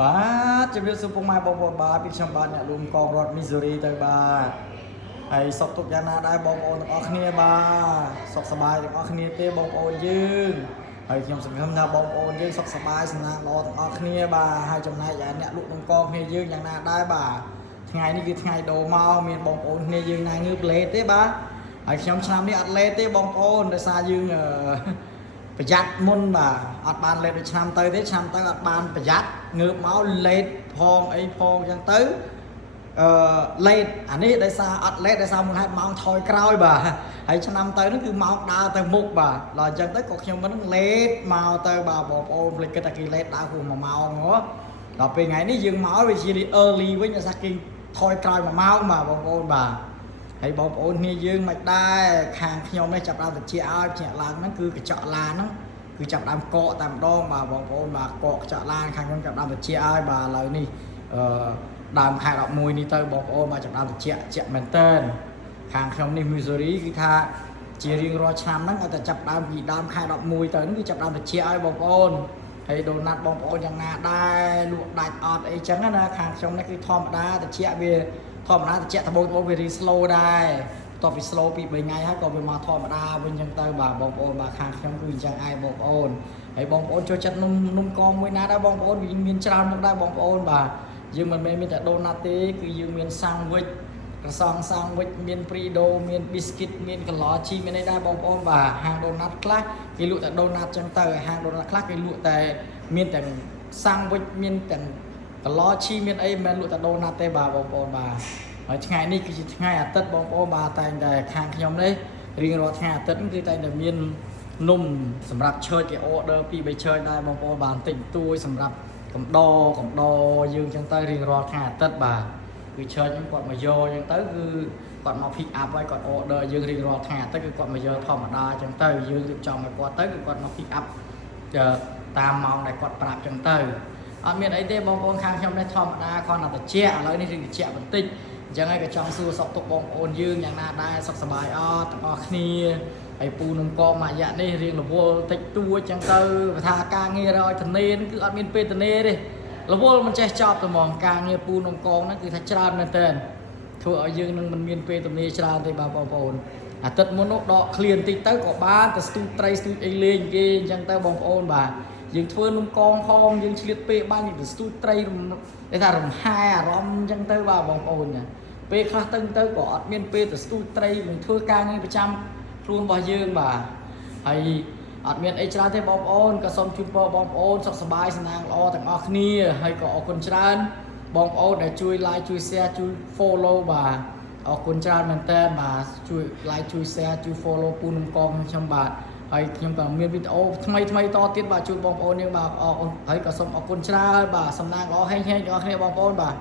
បាទជំរាបសួរពុកម៉ែបងប្អូនបាទពីខ្ញុំបាទអ្នកលូមកងរដ្ឋ Missouri ទៅបាទហើយសុខទុក្ខយ៉ាងណាដែរបងប្អូនទាំងអស់គ្នាបាទសុខសប្បាយទាំងអស់គ្នាទេបងប្អូនយើងហើយខ្ញុំសង្ឃឹមថាបងប្អូនយើងសុខសប្បាយសំណាងល្អទាំងអស់គ្នាបាទហើយចំណែកឯអ្នកលក់នំកងគ្នាយើងយ៉ាងណាដែរបាទថ្ងៃនេះគឺថ្ងៃដូរមកមានបងប្អូនគ្នាយើងណាងើបលេតទេបាទហើយខ្ញុំឆ្នាំនេះអត់លេតទេបងប្អូនដោយសារយើងប្រយ័ត្នមុនបាទអត់បានលេតដូចឆ្នាំទៅទេឆ្នាំទៅអត់បានប្រយ័ត្នងើបមកលេតផងអីផងអញ្ចឹងទៅលេតអានេះដោយសារអត់លេតដោយសារមូលហេតុម៉ោងថយក្រោយបាទហើយឆ្នាំទៅនោះគឺម៉ោងដើរទៅមុខបាទដល់អញ្ចឹងទៅក៏ខ្ញុំមិនលេតមកទៅបាទបងប្អូនភ្លេចគិតថាគេលេតដើរហួស1ម៉ោងហ៎ដល់ពេលថ្ងៃនេះយើងមកវាជា early វិញដោយសារគេថយក្រោយ1ម៉ោងបាទបងប្អូនបាទហើយបងប្អូនគ្នាយើងមិនដែរខាងខ្ញុំនេះចាប់ដើមតិចឲ្យជាក់ឡើងហ្នឹងគឺកញ្ចក់ឡានហ្នឹងគឺចាប់ដើមកកតែម្ដងបាទបងប្អូនបាទកកកញ្ចក់ឡានខាងខ្ញុំចាប់ដើមតិចឲ្យបាទឥឡូវនេះដើមខែ11នេះទៅបងប្អូនបាទចាប់ដើមតិចមែនតើខាងខ្ញុំនេះ Missouri គឺថាជារៀងរាល់ឆ្នាំហ្នឹងឲ្យតែចាប់ដើមពីដើមខែ11ទៅគឺចាប់ដើមតិចឲ្យបងប្អូនហើយដូណាត់បងប្អូនយ៉ាងណាដែរលក់ដាច់អត់អីចឹងណាខាងខ្ញុំនេះគឺធម្មតាតិចវាធម្មតាតិចត្បូងវារី slow ដែរបន្ទាប់ពី slow ពី3ថ្ងៃហើយក៏វាមកធម្មតាវិញចឹងទៅបាទបងប្អូនបាទខាងខ្ញុំគឺអញ្ចឹងឯងបងប្អូនហើយបងប្អូនចូលចិត្តនំកងមួយណាដែរបងប្អូនវាមានច្រើនមុខដែរបងប្អូនបាទយើងមិនមែនមានតែដូណាត់ទេគឺយើងមានសាំងវិចក្រសងសាំងវិចមានព្រីដូមាន biscuit មានកន្លោជីមានអីដែរបងប្អូនបាទហាងដូណាត់ខ្លះគេលក់តែដូណាត់ចឹងទៅហាងដូណាត់ខ្លះគេលក់តែមានតែសាំងវិចមានតែកន្លោឈីមានអីមិនមែនលក់តែដូណាត់ទេបាទបងប្អូនបាទហើយថ្ងៃនេះគឺជាថ្ងៃអាទិត្យបងប្អូនបាទតែតែខាងខ្ញុំនេះរៀងរាល់ថ្ងៃអាទិត្យគឺតែតែមាននំសម្រាប់ឆើចគេ order 2 3ឆើចដែរបងប្អូនបាទបន្តិចតួចសម្រាប់កំដរយើងចឹងទៅរៀងរាល់ថ្ងៃអាទិត្យបាទគឺឆើចហ្នឹងគាត់មកយកចឹងទៅគឺគាត់មក pick up ហើយគាត់ order យើងរៀងរាល់ថ្ងៃអាទិត្យគឺគាត់មកយកធម្មតាចឹងទៅយើងរៀបចំឲ្យគាត់ទៅគឺគាត់មក pick up តាមម៉ោងដែលគាត់ប្រាប់ចឹងទៅអត់មានអីទេបងប្អូនខាងខ្ញុំនេះធម្មតាគាត់តែតិចឥឡូវនេះរៀងតិចបន្តិចអញ្ចឹងហើយក៏ចង់សួរសុខទុក្ខបងប្អូនយើងយ៉ាងណាដែរសុខសប្បាយអត់ទាំងអស់គ្នាហើយពូនំកងមួយរយៈនេះរៀងរវល់តិចតួចអញ្ចឹងទៅថាការងារឲ្យធនេគឺអត់មានពេលធនេទេរវល់មិនចេះចប់តែហ្មងការងារពូនំកងហ្នឹងគឺថាច្រើនមែនតើធ្វើឲ្យយើងនឹងមិនមានពេលធនេច្រើនទេបាទបងប្អូនអាទិត្យមុននោះដកឃ្លានតិចទៅក៏បានទៅស្ទូចត្រីស្ទូចអីលេងគេអញ្ចឹងទៅបងប្អូនបាទយើងធ្វើនំកងហមយើងឆ្លៀតពេលបានទៅស្ទូចត្រីគេថារំហែអារម្មណ៍អញ្ចឹងទៅបាទបងប្អូនណាពេលខ្លះទៅក៏អត់មានពេលទៅស្ទូចត្រីនឹងធ្វើការងារប្រចាំខ្លួនរបស់យើងបាទហើយអត់មានអីច្រើនទេបងប្អូនក៏សូមជូនពរបងប្អូនសុខសប្បាយសំណាងល្អទាំងអស់គ្នាហើយក៏អរគុណច្រើនបងប្អូនដែលជួយ like ជួយ share ជួយ follow បាទអរគុណច្រើនមែនតើបាទជួយ like ជួយ share ជួយ follow ពូនំកងខ្ញុំបាទហើយខ្ញុំក៏មានវីដេអូថ្មីតទៀតបាទជួយបងប្អូនយើងបាទអរគុណហើយក៏សូមអរគុណច្រើនបាទសំណាងល្អហេងទាំងអស់គ្នាបងប្អូនបាទ